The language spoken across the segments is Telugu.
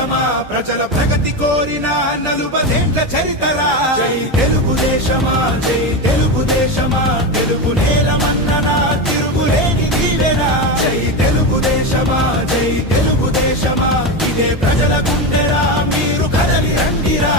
తెలుగుదేశమా ప్రజల ప్రగతి కోరిన 40 చరితరా జై తెలుగుదేశమా జై తెలుగుదేశమా తెలుగు నేలమన్ననా తిరుగులేని దీవెనా జై తెలుగుదేశమా జై తెలుగుదేశమా ఇదే ప్రజల గుండెరా మీరు కదలి రండిరా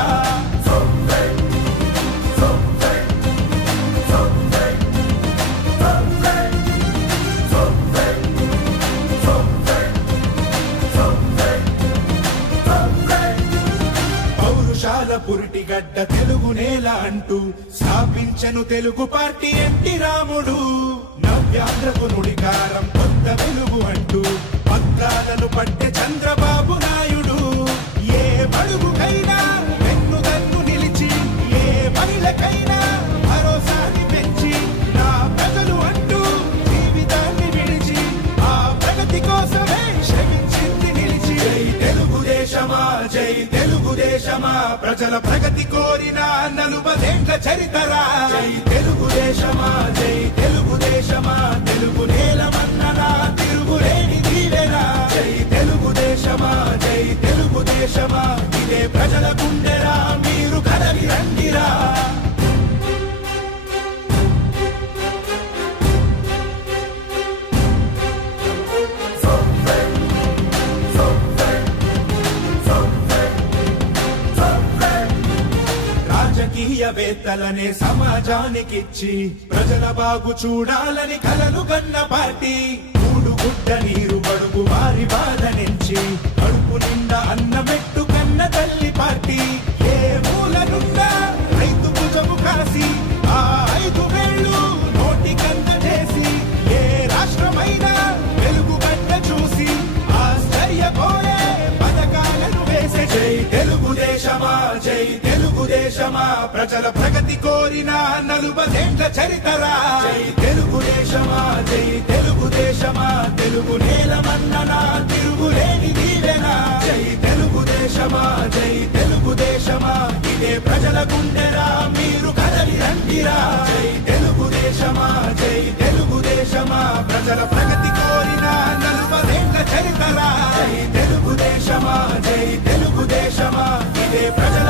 పురిటిగడ్డ తెలుగు నేల అంటూ స్థాపించను తెలుగు పార్టీ ఎన్టీ రాముడు నవ్యాంధ్రకు నుడికారం కొత్త వెలుగు అంటూ పక్కాలను పట్టె చంద్రబాబు నాయుడు ఏ బడుగుకైనా వెన్నుదన్ను నిలిచి ఏ మహిళకైనా భరోసాని పెంచి నా ప్రజలు అంటూ జీవితాన్ని విడిచి ఆ ప్రగతి కోసమే శ్రమించింది నిలిచి జై తెలుగుదేశమా జై తెలుగుదేశమా ప్రజల ప్రగతి కోరిన 40 చరితరా జై తెలుగుదేశమా జై తెలుగుదేశమా తెలుగు నేలమన్ననా తిరుగులేని దీవెనా జై తెలుగుదేశమా జై తెలుగుదేశమా ఇదే ప్రజల గుండెరా మీరు కదలి రండిరా రాజకీయవేత్తలనే సమాజానికిచ్చి ప్రజల బాగు చూడాలని కలలు కన్న పార్టీ మూడుగుడ్డ నీరు బడుగు వారి బాధ నుంచి కడుపు నిండా అన్నమెట్టు కన్న తల్లి పార్టీ ఏ మూలనున్నా రైతు భుజము కాసి ఆ 5 వేళ్ళు నోటి కన్న చేసి ఏ రాష్ట్రమైనా వెలుగు గడ్డ చూసి ఆశ్చర్యపోయే పథకాలను వేసే జై తెలుగుదేశమా జై తెలుగుదేశమా ప్రజల ప్రగతి కోరిన 40 చరితరా జై తెలుగుదేశమా జై తెలుగుదేశమా తెలుగు నేలమన్ననా తిరుగులేని దీవెనా జై తెలుగుదేశమా జై తెలుగుదేశమా ఇదే ప్రజల గుండెరా మీరు కదలి రండిరా జై తెలుగుదేశమా జై తెలుగుదేశమా ప్రజల ప్రగతి కోరిన 40 చరితరా జై తెలుగుదేశమా జై తెలుగుదేశమా ఇదే ప్రజల